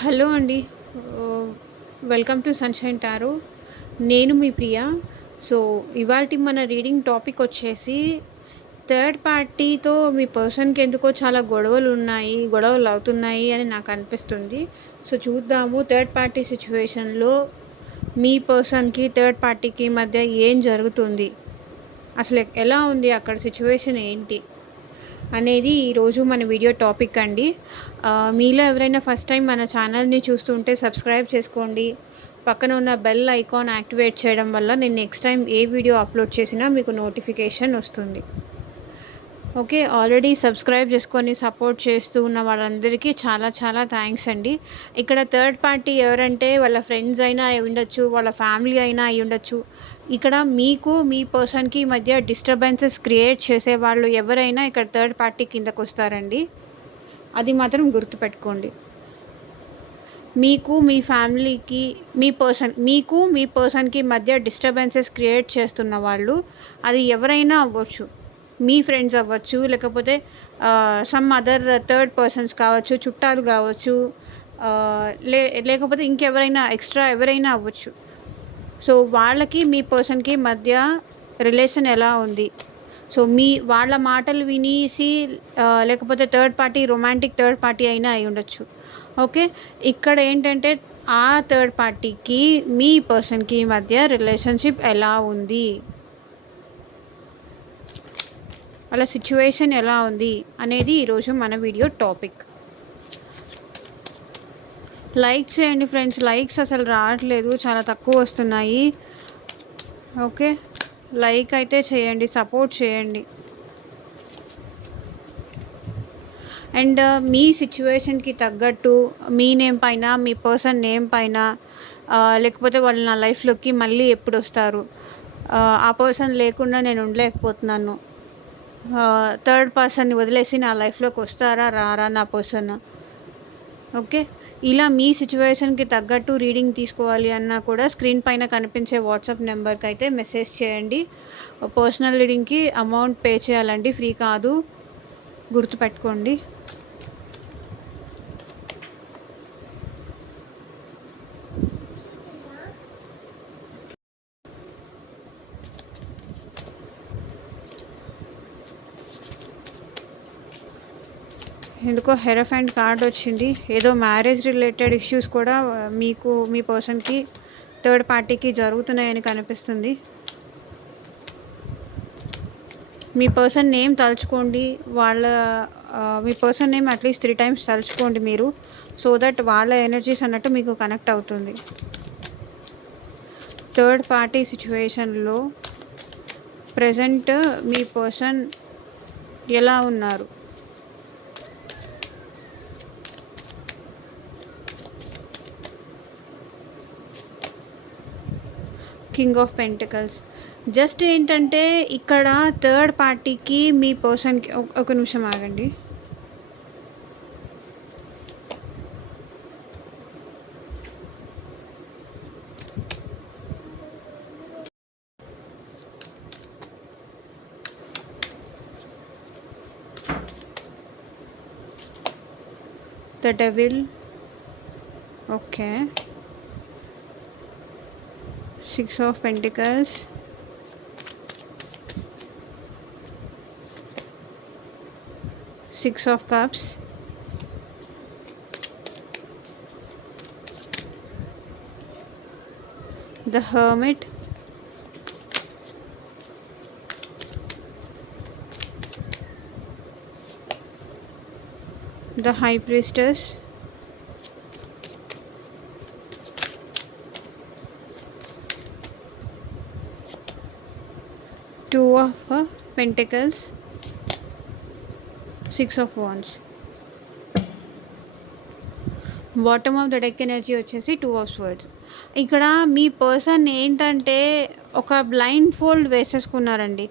Hello అండి. ఆహ్, welcome to sunshine tarot. నేను మీ ప్రియ. సో, ఇవాల్టి మన రీడింగ్ టాపిక్ వచ్చేసి థర్డ్ పార్టీతో మీ పర్సన్‌కి ఎందుకో చాలా గొడవలవుతున్నాయి అని నాకనిపిస్తుంది. సో, చూద్దాము థర్డ్ పార్టీ సిట్యుయేషన్‌లో మీ పర్సన్‌కి, థర్డ్ పార్టీకి మధ్య ఏం జరుగుతుంది? అసలు ఎలా ఉంది అక్కడ సిట్యుయేషన్ ఏంటి? అనేది ఈరోజు మన వీడియో టాపిక్ అండి. మీలో ఎవరైనా ఫస్ట్ టైం మన ఛానల్ని చూస్తుంటే సబ్స్క్రైబ్ చేసుకోండి. పక్కన ఉన్న బెల్ ఐకాన్ యాక్టివేట్ చేయడం వల్ల నేను నెక్స్ట్ టైం ఏ వీడియో అప్లోడ్ చేసినా మీకు నోటిఫికేషన్ వస్తుంది. ఓకే. ఆల్రెడీ సబ్స్క్రైబ్ చేసుకొని సపోర్ట్ చేస్తూ ఉన్న వాళ్ళందరికీ చాలా చాలా థ్యాంక్స్ అండి. ఇక్కడ థర్డ్ పార్టీ ఎవరంటే వాళ్ళ ఫ్రెండ్స్ అయినా అయ్యుండొచ్చు, వాళ్ళ ఫ్యామిలీ అయినా అయ్యుండొచ్చు. ఇక్కడ మీకు, మీ పర్సన్‌కి మధ్య డిస్టర్బెన్సెస్ క్రియేట్ చేసేవాళ్ళు ఎవరైనా ఇక్కడ థర్డ్ పార్టీ కిందకొస్తారండి. అది మాత్రం గుర్తుపెట్టుకోండి. మీకు, మీ ఫ్యామిలీకి, మీకు, మీ పర్సన్‌కి మధ్య డిస్టర్బెన్సెస్ క్రియేట్ చేస్తున్న వాళ్ళు అది ఎవరైనా అవ్వచ్చు. మీ ఫ్రెండ్స్ అవ్వచ్చు, లేకపోతే సమ్ అదర్ థర్డ్ పర్సన్స్ కావచ్చు, చుట్టాలు కావచ్చు, లేకపోతే ఇంకెవరైనా ఎక్స్ట్రా ఎవరైనా అవ్వచ్చు. సో, వాళ్ళకి మీ పర్సన్‌కి మధ్య రిలేషన్ ఎలా ఉంది? సో, వాళ్ళ మాటలు వినేసి లేకపోతే రొమాంటిక్ థర్డ్ పార్టీ అయినా అయ్యుండొచ్చు. ఓకే. ఇక్కడ ఏంటంటే ఆ థర్డ్ పార్టీకి, మీ పర్సన్‌కి మధ్య రిలేషన్‌షిప్ ఎలా ఉంది? వాళ్ళ సిట్యుయేషన్ ఎలా ఉంది అనేది ఈరోజు మన వీడియో టాపిక్. లైక్ చేయండి ఫ్రెండ్స్. లైక్స్ అసలు రావట్లేదు, చాలా తక్కువ వస్తున్నాయి. ఓకే. లైక్ అయితే చేయండి, సపోర్ట్ చేయండి. అండ్ మీ సిచ్యువేషన్కి తగ్గట్టు మీ నేమ్ పైన, మీ పర్సన్ నేమ్ పైన, లేకపోతే వాళ్ళు నా లైఫ్లోకి మళ్ళీ ఎప్పుడు వస్తారు, ఆ పర్సన్ లేకుండా నేను ఉండలేకపోతున్నాను, థర్డ్ పర్సన్ని వదిలేసి నా లైఫ్లోకి వస్తారా రారా నా పర్సన్. ఓకే. ఇలా మీ సిచ్యువేషన్కి తగ్గట్టు రీడింగ్ తీసుకోవాలి అన్నా కూడా స్క్రీన్ పైన కనిపించే వాట్సాప్ నెంబర్కి అయితే మెసేజ్ చేయండి. పర్సనల్ రీడింగ్కి అమౌంట్ పే చేయాలండి, ఫ్రీ కాదు, గుర్తుపెట్టుకోండి. ఎందుకో హెరఫెంట్ కార్డ్ వచ్చింది. ఏదో మ్యారేజ్ రిలేటెడ్ ఇష్యూస్ కూడా మీకు, మీ పర్సన్కి, థర్డ్ పార్టీకి జరుగుతున్నాయని కనిపిస్తుంది. మీ పర్సన్ నేమ్ తలుచుకోండి. మీ పర్సన్ నేమ్ అట్లీస్ట్ 3 టైమ్స్ తలుచుకోండి మీరు. సో దట్ వాళ్ళ ఎనర్జీస్ అన్నట్టు మీకు కనెక్ట్ అవుతుంది. థర్డ్ పార్టీ సిచ్యువేషన్లో ప్రజెంట్ మీ పర్సన్ ఎలా ఉన్నారు? King of pentacles. జస్ట్ ఏంటంటే ఇక్కడ థర్డ్ పార్టీకి, మీ పర్సన్కి ఒక నిమిషం ఆగండి. The devil. Okay. 6 of Pentacles, Six of Cups, the Hermit, the High Priestess, Two of Pentacles, Six of Wands. Bottom of the deck energy వచ్చేసి 2 ఆఫ్ స్వర్డ్స్. ఇక్కడ మీ person ఏంటంటే ఒక బ్లైండ్ ఫోల్డ్ వేసేసుకున్నారండి.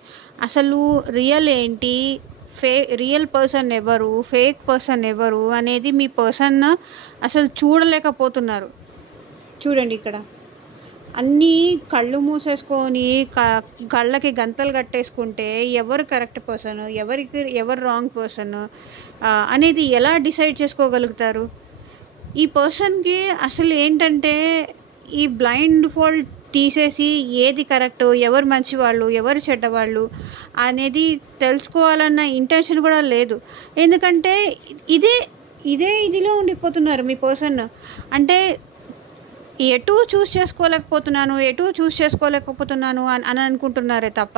అసలు రియల్ ఏంటి, రియల్ పర్సన్ ఎవరు, fake person ఎవరు అనేది మీ person అసలు చూడలేకపోతున్నారు. చూడండి ఇక్కడ అన్నీ కళ్ళు మూసేసుకొని కళ్ళకి గంతలు కట్టేసుకుంటే ఎవరు కరెక్ట్ పర్సన్, ఎవరు రాంగ్ పర్సన్ అనేది ఎలా డిసైడ్ చేసుకోగలుగుతారు? ఈ పర్సన్‌కి అసలు ఏంటంటే, ఈ బ్లైండ్ ఫోల్డ్ తీసేసి ఏది కరెక్టు, ఎవరు మంచివాళ్ళు, ఎవరు చెడ్డవాళ్ళు అనేది తెలుసుకోవాలన్న ఇంటెన్షన్ కూడా లేదు. ఎందుకంటే ఇదే ఇదిలో ఉండిపోతున్నారు మీ పర్సన్. అంటే ఎటూ చూస్ చేసుకోలేకపోతున్నాను అని అనుకుంటున్నారే తప్ప,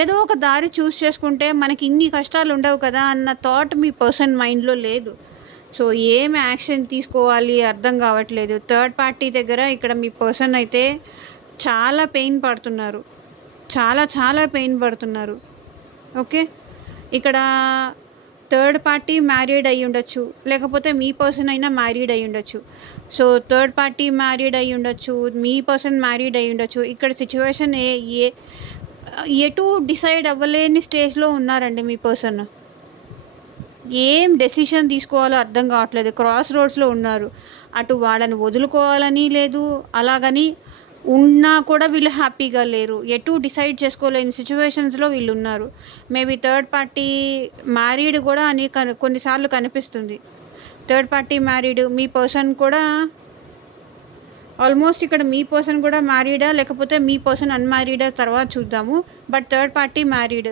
ఏదో ఒక దారి చూస్ చేసుకుంటే మనకి ఇన్ని కష్టాలు ఉండవు కదా అన్న థాట్ మీ పర్సన్ మైండ్‌లో లేదు. సో, ఏం యాక్షన్ తీసుకోవాలి అర్థం కావట్లేదు. థర్డ్ పార్టీ దగ్గర ఇక్కడ మీ పర్సన్ అయితే చాలా పెయిన్ పడుతున్నారు. చాలా పెయిన్ పడుతున్నారు. ఓకే. ఇక్కడ థర్డ్ పార్టీ మ్యారీడ్ అయ్యుండొచ్చు. లేకపోతే మీ పర్సన్ అయినా మ్యారీడ్ అయ్యుండొచ్చు. సో, థర్డ్ పార్టీ మ్యారీడ్ అయ్యుండొచ్చు. మీ పర్సన్ మ్యారీడ్ అయ్యుండొచ్చు. ఇక్కడ సిట్యుయేషన్ ఎటూ డిసైడ్ అవ్వలేని స్టేజ్‌లో ఉన్నారండి మీ పర్సన్. ఏం డెసిషన్ తీసుకోవాలో అర్థం కావట్లేదు. క్రాస్ రోడ్స్‌లో ఉన్నారు. అటు వాళ్ళని వదులుకోవాలని లేదు. అలాగని ఉన్నా కూడా వీళ్ళు హ్యాపీగా లేరు. ఎటూ డిసైడ్ చేసుకోలేని సిట్యుయేషన్స్‌లో వీళ్ళున్నారు. మేబీ థర్డ్ పార్టీ మ్యారీడ్ కూడా అని కొన్నిసార్లు కనిపిస్తుంది. థర్డ్ పార్టీ మ్యారీడ్ మీ పర్సన్ కూడా ఆల్మోస్ట్ ఇక్కడ మీ పర్సన్ కూడా మ్యారీడా లేకపోతే మీ పర్సన్ అన్‌మ్యారీడా తర్వాత చూద్దాము. But third party married.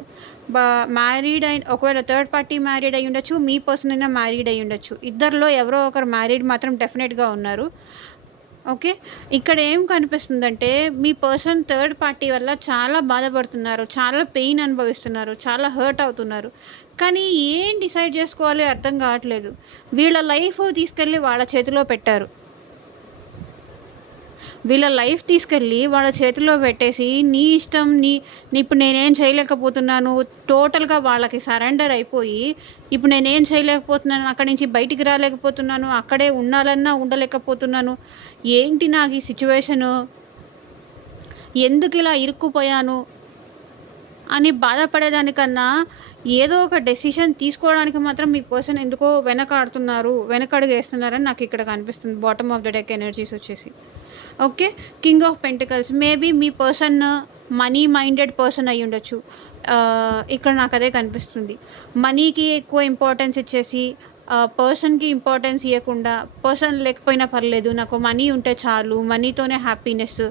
Married ఒకవేళ థర్డ్ పార్టీ మ్యారీడ్ అయ్యుండొచ్చు. మీ పర్సన్ అయినా మ్యారీడ్ అయ్యుండొచ్చు. ఇద్దరిలో ఎవరో ఒకరు మ్యారీడ్ మాత్రం డెఫినెట్‌గా ఉన్నారు. ఓకే. ఇక్కడ ఏం కనిపిస్తుందంటే మీ పర్సన్ థర్డ్ పార్టీ వల్ల చాలా బాధపడుతున్నారు. చాలా పెయిన్ అనుభవిస్తున్నారు. చాలా హర్ట్ అవుతున్నారు. కానీ ఏం డిసైడ్ చేసుకోవాలి అర్థం కావట్లేదు. వీళ్ళ లైఫ్ తీసుకెళ్ళి వాళ్ళ చేతిలో పెట్టారు. వీళ్ళ లైఫ్ తీసుకెళ్ళి వాళ్ళ చేతిలో పెట్టేసి నీ ఇష్టం ఇప్పుడు నేనేం చేయలేకపోతున్నాను టోటల్గా వాళ్ళకి సరెండర్ అయిపోయి ఇప్పుడు నేనేం చేయలేకపోతున్నాను, అక్కడి నుంచి బయటికి రాలేకపోతున్నాను, అక్కడే ఉండాలన్నా ఉండలేకపోతున్నాను, ఏంటి నాకు ఈ సిచ్యువేషను, ఎందుకు ఇలా ఇరుక్కుపోయాను అని బాధపడేదానికన్నా ఏదో ఒక డెసిషన్ తీసుకోవడానికి మాత్రం మీ పర్సన్ ఎందుకో వెనకడుగు వేస్తున్నారని నాకు ఇక్కడ కనిపిస్తుంది. Bottom of the deck energies వచ్చేసి okay. King of pentacles maybe మీ పర్సన్ మనీ మైండెడ్ పర్సన్ అయి ఉండొచ్చు. ఇక్కడ నాకు అదే కనిపిస్తుంది. మనీకి ఎక్కువ ఇంపార్టెన్స్ ఇచ్చేసి పర్సన్కి ఇంపార్టెన్స్ ఇవ్వకుండా, పర్సన్ లేకపోయినా పర్లేదు నాకు మనీ ఉంటే చాలు, మనీతోనే హ్యాపీనెస్.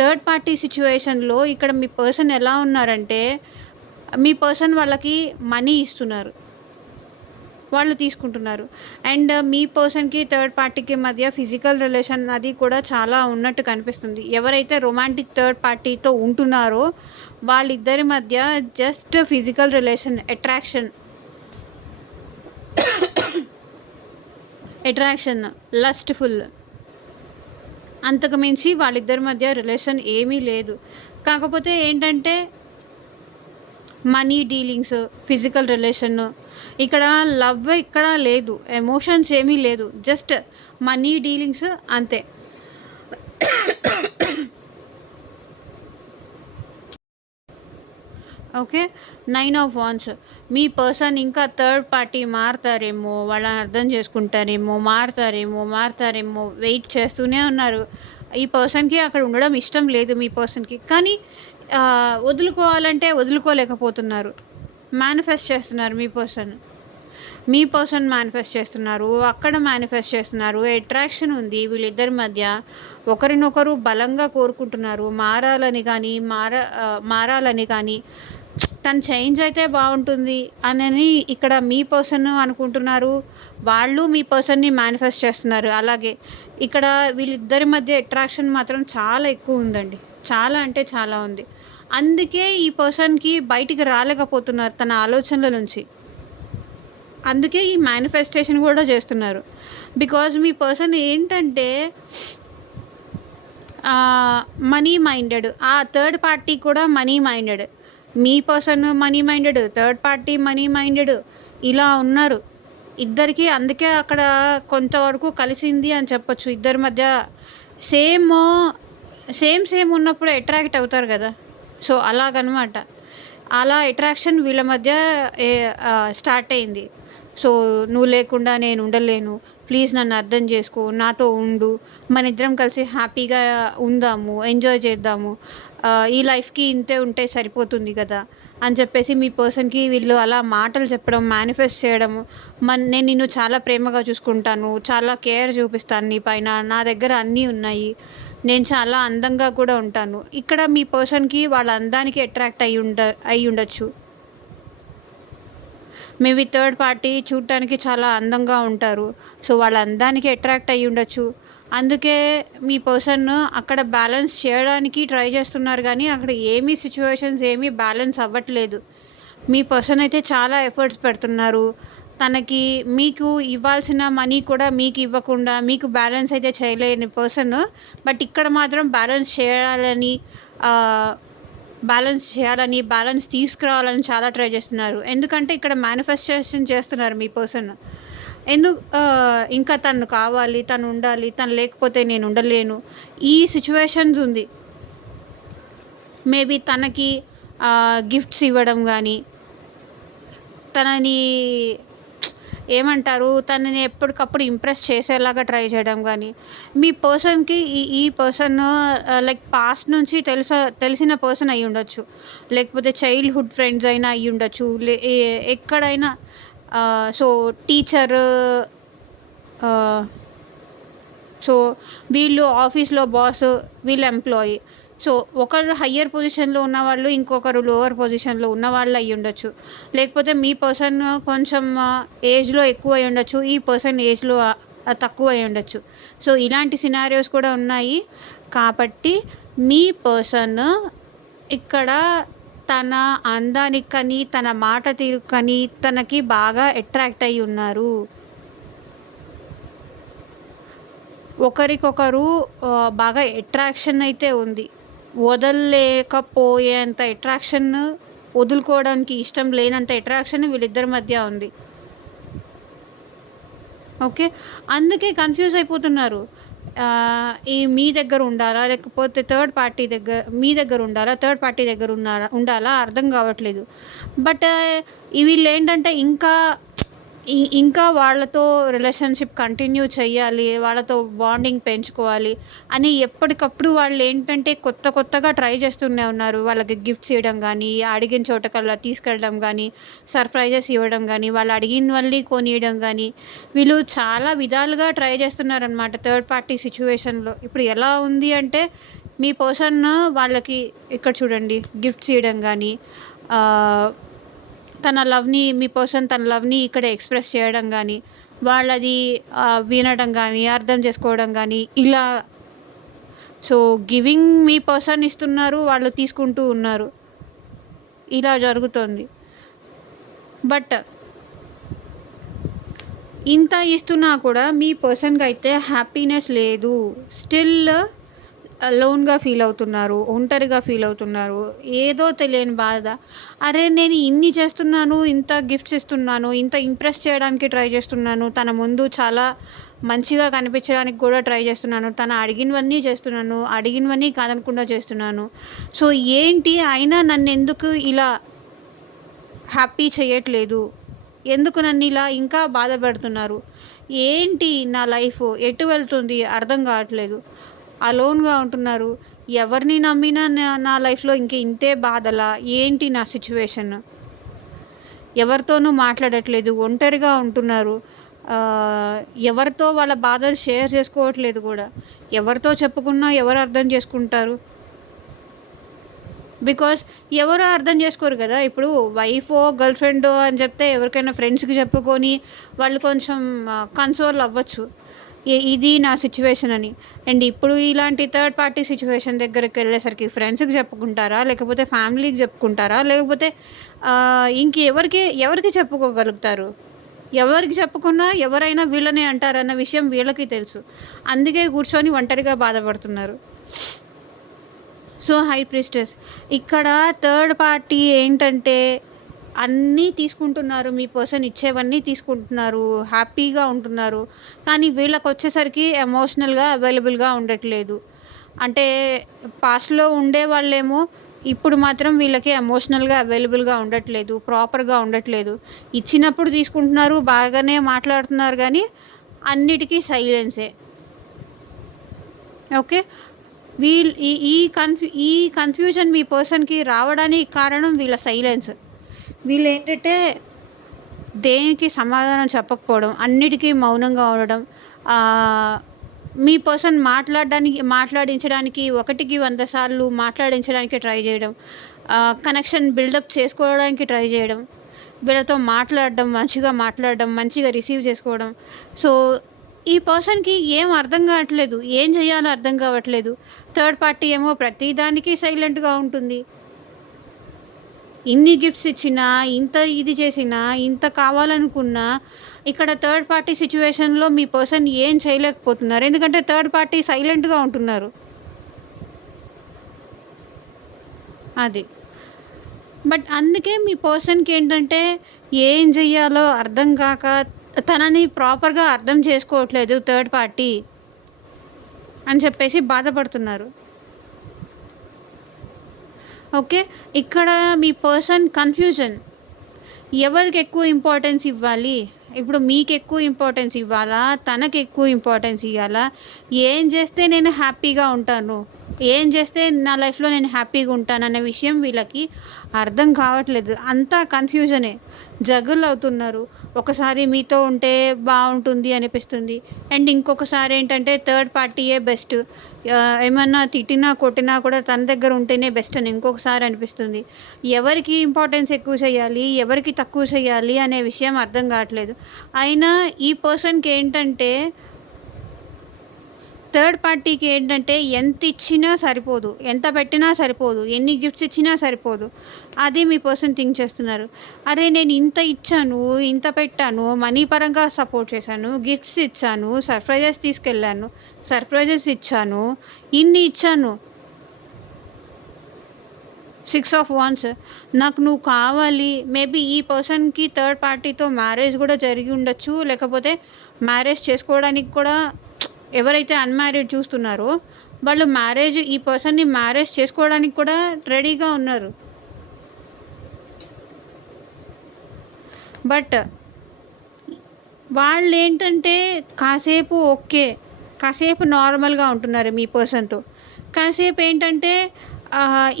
థర్డ్ పార్టీ సిచ్యువేషన్లో ఇక్కడ మీ పర్సన్ ఎలా ఉన్నారంటే మీ పర్సన్ వాళ్ళకి మనీ ఇస్తున్నారు, వాళ్ళు తీసుకుంటున్నారు. అండ్ మీ పర్సన్కి థర్డ్ పార్టీకి మధ్య ఫిజికల్ రిలేషన్ అది కూడా చాలా ఉన్నట్టు కనిపిస్తుంది. ఎవరైతే రొమాంటిక్ థర్డ్ పార్టీతో ఉంటున్నారో వాళ్ళిద్దరి మధ్య just physical relation, attraction, lustful, అంతకు మించి వాళ్ళిద్దరి మధ్య రిలేషన్ ఏమీ లేదు. కాకపోతే ఏంటంటే మనీ డీలింగ్స్, ఫిజికల్ రిలేషన్, ఇక్కడ లవ్ ఇక్కడ లేదు, ఎమోషన్స్ ఏమీ లేదు, జస్ట్ మనీ డీలింగ్స్ అంతే. Okay. 9 of wands me person ఇంకా థర్డ్ పార్టీ మారుతారేమో, వాళ్ళని అర్థం చేసుకుంటారేమో, మారుతారేమో వెయిట్ చేస్తూనే ఉన్నారు. ఈ పర్సన్కి అక్కడ ఉండడం ఇష్టం లేదు మీ పర్సన్కి, కానీ వదులుకోవాలంటే వదులుకోలేకపోతున్నారు. మేనిఫెస్ట్ చేస్తున్నారు మీ పర్సన్ మానిఫెస్ట్ చేస్తున్నారు, అక్కడ మేనిఫెస్ట్ చేస్తున్నారు. అట్రాక్షన్ ఉంది వీళ్ళిద్దరి మధ్య, ఒకరినొకరు బలంగా కోరుకుంటున్నారు మారాలని కానీ తను చేంజ్ అయితే బాగుంటుంది అని ఇక్కడ మీ పర్సన్ అనుకుంటున్నారు. వాళ్ళు మీ పర్సన్ని మేనిఫెస్ట్ చేస్తున్నారు. అలాగే ఇక్కడ వీళ్ళిద్దరి మధ్య అట్రాక్షన్ మాత్రం చాలా ఎక్కువ ఉందండి, చాలా అంటే చాలా ఉంది. అందుకే ఈ పర్సన్కి బయటికి రాలేకపోతున్నారు తన ఆలోచనల నుంచి. అందుకే ఈ మేనిఫెస్టేషన్ కూడా చేస్తున్నారు. బికాజ్ మీ పర్సన్ ఏంటంటే మనీ మైండెడ్, ఆ థర్డ్ పార్టీ కూడా మనీ మైండెడ్. మీ person money minded, third party money minded, ఇలా ఉన్నారు ఇద్దరికి. అందుకే అక్కడ కొంతవరకు కలిసింది అని చెప్పొచ్చు. ఇద్దరి మధ్య సేమ్ ఉన్నప్పుడు అట్రాక్ట్ అవుతారు కదా, సో అలాగనమాట. అలా అట్రాక్షన్ వీళ్ళ మధ్య స్టార్ట్ అయింది. సో నువ్వు లేకుండా నేను ఉండలేను, ప్లీజ్ నన్ను అర్థం చేసుకో, నాతో ఉండు, మన ఇద్దరం కలిసి హ్యాపీగా ఉందాము, ఎంజాయ్ చేద్దాము, ఈ లైఫ్కి ఇంతే ఉంటే సరిపోతుంది కదా అని చెప్పేసి మీ పర్సన్‌కి వీళ్ళు అలా మాటలు చెప్పడం, మేనిఫెస్ట్ చేయడము. నేను నిన్ను చాలా ప్రేమగా చూసుకుంటాను, చాలా కేర్ చూపిస్తాను నీ పైన, నా దగ్గర అన్నీ ఉన్నాయి, నేను చాలా అందంగా కూడా ఉంటాను. ఇక్కడ మీ పర్సన్‌కి వాళ్ళ అందానికి అట్రాక్ట్ అయ్యి ఉండొచ్చు. మేబీ థర్డ్ పార్టీ చూడటానికి చాలా అందంగా ఉంటారు. సో, వాళ్ళ అందానికి అట్రాక్ట్ అయ్యి ఉండొచ్చు. అందుకే మీ పర్సన్ అక్కడ బ్యాలెన్స్ చేయడానికి ట్రై చేస్తున్నారు కానీ అక్కడ సిచ్యువేషన్స్ ఏమీ బ్యాలెన్స్ అవ్వట్లేదు. మీ పర్సన్ అయితే చాలా ఎఫర్ట్స్ పెడుతున్నారు. తనకి మీకు ఇవ్వాల్సిన మనీ కూడా మీకు ఇవ్వకుండా మీకు బ్యాలెన్స్ అయితే చేయలేని పర్సన్. బట్ ఇక్కడ మాత్రం బ్యాలెన్స్ తీసుకురావాలని చాలా ట్రై చేస్తున్నారు. ఎందుకంటే ఇక్కడ మేనిఫెస్టేషన్ చేస్తున్నారు మీ పర్సన్. ఇంకా తను కావాలి, తను ఉండాలి, తను లేకపోతే నేను ఉండలేను, ఈ సిచ్యువేషన్స్ ఉంది. మేబీ తనకి గిఫ్ట్స్ ఇవ్వడం కానీ, తనని తనని ఎప్పటికప్పుడు ఇంప్రెస్ చేసేలాగా ట్రై చేయడం కానీ, మీ పర్సన్‌కి ఈ పర్సన్ లైక్ పాస్ట్ నుంచి తెలిసిన పర్సన్ అయ్యి ఉండొచ్చు. లేకపోతే చైల్డ్‌హుడ్ ఫ్రెండ్స్ అయినా అయ్యి ఉండొచ్చు. ఎక్కడైనా సో, టీచరు సో, వీళ్ళు ఆఫీస్‌లో బాస్, వీళ్ళు ఎంప్లాయీ. సో, ఒకరు హయ్యర్ పొజిషన్‌లో ఉన్నవాళ్ళు, ఇంకొకరు లోవర్ పొజిషన్‌లో ఉన్నవాళ్ళు అయ్యుండొచ్చు. లేకపోతే మీ పర్సన్ కొంచెం ఏజ్‌లో ఎక్కువ అయ్యుండొచ్చు. ఈ పర్సన్ ఏజ్‌లో తక్కువ అయ్యుండొచ్చు. సో, ఇలాంటి సినారియోస్ కూడా ఉన్నాయి. కాబట్టి మీ పర్సన్ ఇక్కడ తన అందానికని, తన మాట తీరుకని తనకి బాగా అట్రాక్ట్ అయ్యి ఉన్నారు. ఒకరికొకరు బాగా అట్రాక్షన్ అయితే ఉంది. వదలలేకపోయేంత అట్రాక్షన్, వదులుకోవడానికి ఇష్టం లేనంత అట్రాక్షన్ వీళ్ళిద్దరి మధ్య ఉంది. ఓకే. అందుకే కన్‌ఫ్యూజ్ అయిపోతున్నారు. మీ దగ్గర ఉండాలా? లేకపోతే మీ దగ్గర ఉండాలా? థర్డ్ పార్టీ దగ్గర ఉండాలా? అర్థం కావట్లేదు. బట్ వీళ్ళేంటంటే ఇంకా వాళ్ళతో రిలేషన్‌షిప్ కంటిన్యూ చెయ్యాలి, వాళ్ళతో బాండింగ్ పెంచుకోవాలి అని ఎప్పటికప్పుడు వాళ్ళేంటంటే కొత్తగా ట్రై చేస్తూనే ఉన్నారు. వాళ్ళకి గిఫ్ట్స్ ఇవ్వడం కానీ, అడిగిన చోటకల్లా తీసుకెళ్ళడం కానీ, సర్ప్రైజెస్ ఇవ్వడం కానీ, వాళ్ళు అడిగినవన్నీ కొనియడం కానీ, వీళ్ళు చాలా విధాలుగా ట్రై చేస్తున్నారనమాట థర్డ్ పార్టీ సిచ్యువేషన్‌లో. ఇప్పుడు ఎలా ఉంది అంటే మీ పర్సన్ వాళ్ళకి ఇక్కడ చూడండి గిఫ్ట్స్ ఇవ్వడం కానీ, మీ పర్సన్ తన లవ్‌ని ఇక్కడ ఎక్స్‌ప్రెస్ చేయడం కానీ, వాళ్ళది వినడం కానీ, అర్థం చేసుకోవడం కానీ ఇలా. సో, గివింగ్ మీ పర్సన్ ఇస్తున్నారు, వాళ్ళు తీసుకుంటూ ఉన్నారు. ఇలా జరుగుతోంది. బట్ ఇంత ఇస్తున్నా కూడా మీ పర్సన్‌కి అయితే హ్యాపీనెస్ లేదు. స్టిల్ అలోన్‌గా ఫీల్ అవుతున్నారు, ఒంటరిగా ఫీల్ అవుతున్నారు. ఏదో తెలియని బాధ. అరే, నేను ఇన్ని చేస్తున్నాను, ఇంత గిఫ్ట్స్ ఇస్తున్నాను, ఇంత ఇంప్రెస్ చేయడానికి ట్రై చేస్తున్నాను, తన ముందు చాలా మంచిగా కనిపించడానికి కూడా ట్రై చేస్తున్నాను, తను అడిగినవన్నీ చేస్తున్నాను, అడిగినవన్నీ కాదనకుండా చేస్తున్నాను. సో, ఏంటి అయినా నన్నెందుకు ఇలా హ్యాపీ చేయట్లేదు? ఎందుకు నన్ను ఇలా ఇంకా బాధ పెడుతున్నారు? ఏంటి నా లైఫ్ ఎటు వెళ్తుంది అర్థం కావట్లేదు. అలోన్‌గా ఉంటున్నారు. ఎవరిని నమ్మినా నా లైఫ్‌లో ఇంతే బాధలా? ఏంటి నా సిచ్యువేషన్? ఎవరితోనూ మాట్లాడట్లేదు, ఒంటరిగా ఉంటున్నారు. ఎవరితో వాళ్ళ బాధలు షేర్ చేసుకోవట్లేదు కూడా. ఎవరితో చెప్పుకున్నా ఎవరు అర్థం చేసుకుంటారు? బికాస్ ఎవరు అర్థం చేసుకోరు కదా. ఇప్పుడు వైఫో గర్ల్ ఫ్రెండో అని చెప్తే ఎవరికైనా ఫ్రెండ్స్‌కి చెప్పుకొని వాళ్ళు కొంచెం కన్సోల్ అవ్వచ్చు, ఇది నా సిచ్యువేషన్ అని. అండ్ ఇప్పుడు ఇలాంటి థర్డ్ పార్టీ సిచ్యువేషన్ దగ్గరికి వెళ్ళేసరికి ఫ్రెండ్స్‌కి చెప్పుకుంటారా, లేకపోతే ఫ్యామిలీకి చెప్పుకుంటారా, లేకపోతే ఎవరికి చెప్పుకోగలుగుతారు? ఎవరికి చెప్పుకున్నా ఎవరైనా వీళ్ళనే అంటారన్న విషయం వీళ్ళకి తెలుసు. అందుకే కూర్చొని ఒంటరిగా బాధపడుతున్నారు. సో, హై ప్రీస్టెస్ ఇక్కడ థర్డ్ పార్టీ ఏంటంటే అన్నీ తీసుకుంటున్నారు, మీ పర్సన్ ఇచ్చేవన్నీ తీసుకుంటున్నారు, హ్యాపీగా ఉంటున్నారు. కానీ వీళ్ళకొచ్చేసరికి ఎమోషనల్‌గా అవైలబుల్‌గా ఉండట్లేదు. అంటే పాస్ట్‌లో ఉండేవాళ్ళేమో ఇప్పుడు మాత్రం వీళ్ళకి ఎమోషనల్‌గా అవైలబుల్‌గా ఉండట్లేదు, ప్రాపర్‌గా ఉండట్లేదు. ఇచ్చినప్పుడు తీసుకుంటున్నారు, బాగానే మాట్లాడుతున్నారు కానీ అన్నిటికీ సైలెన్సే. ఓకే. వీళ్ళు ఈ కన్ఫ్యూజన్ మీ పర్సన్‌కి రావడానికి కారణం వీళ్ళ సైలెన్స్. వీళ్ళేంటంటే దేనికి సమాధానం చెప్పకపోవడం, అన్నిటికీ మౌనంగా ఉండడం, మీ పర్సన్ మాట్లాడించడానికి 1కి 100 సార్లు మాట్లాడించడానికి ట్రై చేయడం, కనెక్షన్ బిల్డప్ చేసుకోవడానికి ట్రై చేయడం, వీళ్ళతో మాట్లాడడం, మంచిగా రిసీవ్ చేసుకోవడం. సో, ఈ పర్సన్‌కి ఏం అర్థం కావట్లేదు. ఏం చేయాలో అర్థం కావట్లేదు. థర్డ్ పార్టీ ఏమో ప్రతి దానికి సైలెంట్‌గా ఉంటుంది. ఇన్ని గిఫ్ట్స్ ఇచ్చినా, ఇంత ఇది చేసినా, ఇంత కావాలనుకున్నా, ఇక్కడ థర్డ్ పార్టీ సిట్యుయేషన్‌లో మీ పర్సన్ ఏం చేయలేకపోతున్నారు. ఎందుకంటే థర్డ్ పార్టీ సైలెంట్‌గా ఉంటున్నారు. అది. బట్ అందుకే మీ పర్సన్‌కి ఏంటంటే ఏం చెయ్యాలో అర్థం కాక, తనని ప్రాపర్‌గా అర్థం చేసుకోవట్లేదు థర్డ్ పార్టీ అని చెప్పేసి బాధపడుతున్నారు. ఓకే. ఇక్కడ మీ పర్సన్ కన్‌ఫ్యూజన్. ఎవరికి ఎక్కువ ఇంపార్టెన్స్ ఇవ్వాలి? ఇప్పుడు మీకు ఎక్కువ ఇంపార్టెన్స్ ఇవ్వాలా? తనకి ఎక్కువ ఇంపార్టెన్స్ ఇయ్యాలా? ఏం చేస్తే నేను హ్యాపీగా ఉంటాను? ఏం చేస్తే నా లైఫ్‌లో నేను హ్యాపీగా ఉంటానన్న విషయం వీళ్ళకి అర్థం కావట్లేదు. అంతా కన్‌ఫ్యూజనే. జగుల్ అవుతున్నారు. ఒకసారి మీతో ఉంటే బావుంటుంది అనిపిస్తుంది. అండ్ ఇంకొకసారి ఏంటంటే థర్డ్ పార్టీయే బెస్ట్. ఏమన్నా తిట్టినా, కొట్టినా కూడా తన దగ్గర ఉంటేనే బెస్ట్ అని ఇంకొకసారి అనిపిస్తుంది. ఎవరికి ఇంపార్టెన్స్ ఎక్కువ చేయాలి? ఎవరికి తక్కువ చేయాలి? అనే విషయం అర్థం కావట్లేదు. అయినా ఈ పర్సన్‌కి ఏంటంటే థర్డ్ పార్టీకి ఏంటంటే ఎంత ఇచ్చినా సరిపోదు. ఎంత పెట్టినా సరిపోదు. ఎన్ని గిఫ్ట్స్ ఇచ్చినా సరిపోదు. అది మీ పర్సన్ థింక్ చేస్తున్నారు. అరే నేను ఇంత ఇచ్చాను, ఇంత పెట్టాను, మనీ పరంగా సపోర్ట్ చేశాను, గిఫ్ట్స్ ఇచ్చాను, సర్ప్రైజెస్ ఇచ్చాను, ఇన్ని ఇచ్చాను. 6 ఆఫ్ వాండ్స్. నాకు నువ్వు కావాలి. మేబీ ఈ పర్సన్‌కి థర్డ్ పార్టీతో మ్యారేజ్ కూడా జరిగి ఉండొచ్చు. లేకపోతే మ్యారేజ్ చేసుకోవడానికి కూడా ఎవరైతే అన్‌మ్యారీడ్ చూస్తున్నారో వాళ్ళు ఈ పర్సన్‌ని మ్యారేజ్ చేసుకోవడానికి కూడా రెడీగా ఉన్నారు. బట్ వాళ్ళేంటంటే కాసేపు ఓకే. కాసేపు నార్మల్‌గా ఉంటున్నారు మీ పర్సన్‌తో. కాసేపు ఏంటంటే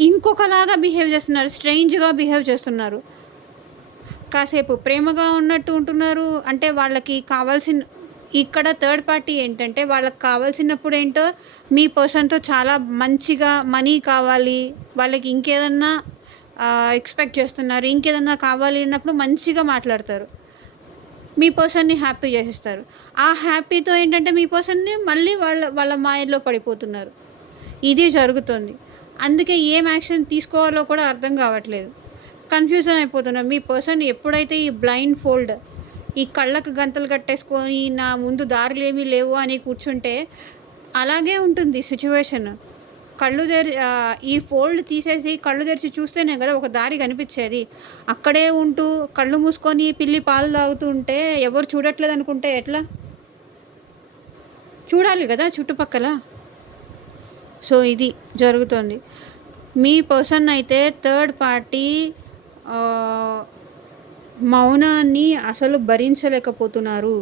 ఇంకొకలాగా బిహేవ్ చేస్తున్నారు. స్ట్రేంజ్‌గా బిహేవ్ చేస్తున్నారు. కాసేపు ప్రేమగా ఉన్నట్టు ఉంటున్నారు. అంటే వాళ్ళకి ఇక్కడ థర్డ్ పార్టీ ఏంటంటే వాళ్ళకి కావాల్సినప్పుడు ఏంటో మీ పర్సన్‌తో చాలా మంచిగా మనీ కావాలి. వాళ్ళకి ఇంకేదన్నా ఎక్స్‌పెక్ట్ చేస్తున్నారు. ఇంకేదన్నా కావాలి అన్నప్పుడు మంచిగా మాట్లాడతారు. మీ పర్సన్‌ని హ్యాపీ చేసేస్తారు. ఆ హ్యాపీతో ఏంటంటే మీ పర్సన్‌ని మళ్ళీ వాళ్ళ మాయలో పడిపోతున్నారు. ఇది జరుగుతుంది. అందుకే ఏం యాక్షన్ తీసుకోవాలో కూడా అర్థం కావట్లేదు. కన్‌ఫ్యూజన్ అయిపోతున్నారు. మీ పర్సన్ ఎప్పుడైతే ఈ బ్లైండ్ ఫోల్డ్, ఈ కళ్ళకు గంతలు కట్టేసుకొని నా ముందు దారులేమీ లేవు అని కూర్చుంటే అలాగే ఉంటుంది సిట్యుయేషన్. ఈ ఫోల్డ్ తీసేసి కళ్ళు తెరిచి చూస్తేనే కదా ఒక దారి కనిపించేది. అక్కడే ఉంటూ కళ్ళు మూసుకొని పిల్లి పాలు తాగుతూ ఉంటే ఎవరు చూడట్లేదు అనుకుంటే ఎట్లా? చూడాలి కదా చుట్టుపక్కల. సో ఇది జరుగుతుంది. మీ పర్సన్ అయితే థర్డ్ పార్టీ మౌనాన్ని అసలు భరించలేకపోతున్నారు.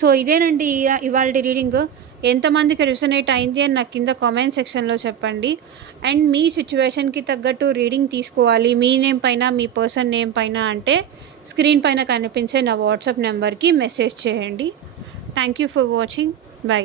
సో ఇదేనండి ఇవాల్టి రీడింగ్. ఎంతమందికి రెసొనేట్ అయింది అని నాకు కింద కామెంట్ సెక్షన్‌లో చెప్పండి. అండ్ మీ సిట్యుయేషన్‌కి తగ్గట్టు రీడింగ్ తీసుకోవాలి. మీ నేమ్ పైన, మీ పర్సన్ నేమ్ పైన అంటే స్క్రీన్ పైన కనిపించే నా వాట్సాప్ నెంబర్‌కి మెసేజ్ చేయండి. Thank you for watching. By.